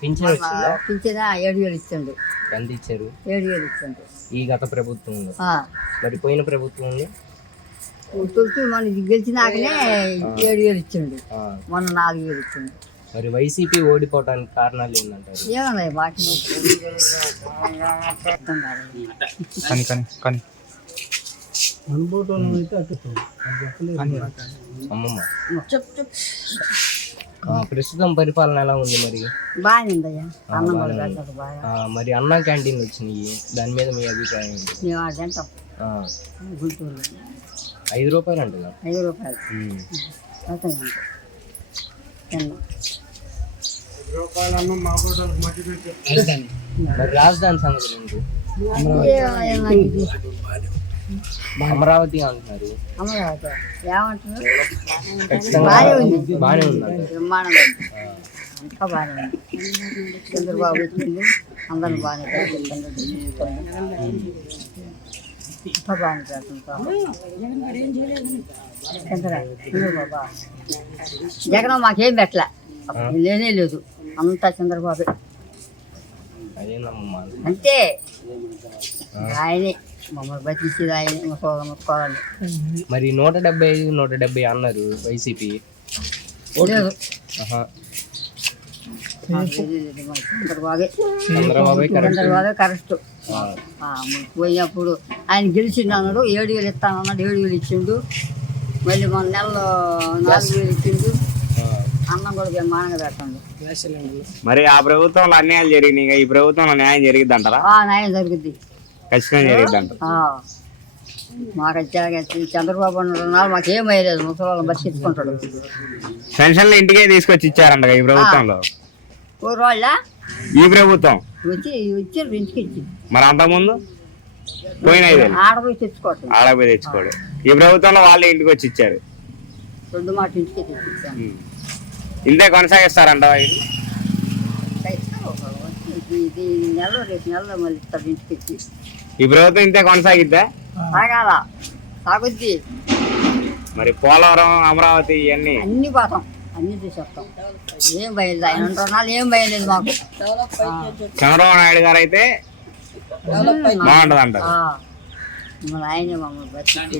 Pension వచ్చిందా? Pension 7,000 ఇచ్చిండు. ఎంత ఇచ్చారు? 7,000 ఇచ్చిండు ఈ గత ప్రభుత్వంలో. మరి పోయిన ప్రభుత్వంలో తొలిచి మన గెలిచినాకనే 7,000 ఇచ్చిండు, మొన్న 4,000 ఇచ్చిండు. మరి వైసీపీ ఓడిపోవడానికి కారణాలు ఏంటంటారు? ఏమన్నాయి వాటి అమ్మమ్మ ప్రస్తుతం పరిపాలన ఎలా ఉంది? మరి బాగానే ఉందయ్యా. అన్నం కూడా పెడతాడు బాగా. మరి అన్న క్యాంటీన్ వచ్చినాయి, దాని మీద మీ అభిప్రాయం ఏంటి? మేము అది తింటాం గుంటూరులో. 5 రూపాయలు అంట. 5 రూపాయలు మరి రాజధాని సంగతి ఏంటి? అమరావతి అంటున్నారు. అమరావతి ఏమంటారు? బాగానే ఉంది, బ్రహ్మాండంగా ఇంకా బాగానే ఉంది. చంద్రబాబు వచ్చింది, అందరిని బాగానే ఇంకా బాగానే చేస్తుంటాం. చంద్రబాబు జగన్ మాకేం పెట్టలే, లేనే లేదు, అంతా చంద్రబాబే అంతే. ఆయనే మమ్మల్ని బతికించేది, ఆయనే మొత్తుకోవాలి. మరి 175 అన్నారు వైసీపీ. లేదు చంద్రబాబే కరెక్ట్. పోయినప్పుడు ఆయన గెలిచిండు అన్నాడు, 7,000 ఇస్తానన్నాడు, 7,000 ఇచ్చిండు. మళ్ళీ మన నెలలో 4,000 ఇచ్చిండు. అన్నం కూడా బ్రహ్మాండంగా పెట్టండు. మరి ఆ ప్రభుత్వంలో అన్యాయాలు జరిగినాయి, ఈ ప్రభుత్వంలో న్యాయం జరిగిద్ది అంటారా? న్యాయం జరుగుద్ది, ఖచ్చితంగా జరిగిద్ది అంట. మాకు చంద్రబాబు అన్నారు, మాకేం అయ్యలేదు, ముసలి బస్సు ఎత్తుకుంటాడు. పెన్షన్లు ఇంటికే తీసుకొచ్చి ఇచ్చారంట ఈ ప్రభుత్వంలో. ఊరోళ్ళ ఈ ప్రభుత్వం వచ్చారు ఇంటికి ఇచ్చి. మరి అంతకుముందు పోయినాయి ఆడపోయి తెచ్చుకోవటం, ఆడపోయి తెచ్చుకోడు. ఈ ప్రభుత్వంలో వాళ్ళే ఇంటికి వచ్చి ఇచ్చారు. 2 మాట ఇంటికి తెచ్చిచ్చాను. ఇంతే కొనసాగిస్తారంట. నెలలో రేపు నెలలో మళ్ళీ ఇస్తారు ఇంటికి ఇచ్చి. ఈ ప్రభుత్వం ఇంతే కొనసాగిద్దా? సాగాల సాగుద్ది. మరి పోలవరం, అమరావతి ఇవన్నీ అన్ని పోతాం, అన్ని చూసేస్తాం. ఏం బయలుదేరి ఆయన 2 నాలుగు ఏం బయలుదేరి మాకు. చంద్రబాబు నాయుడు గారు అయితే బాగుంటది అంటారు. ఆయనే మమ్మల్ని బతికి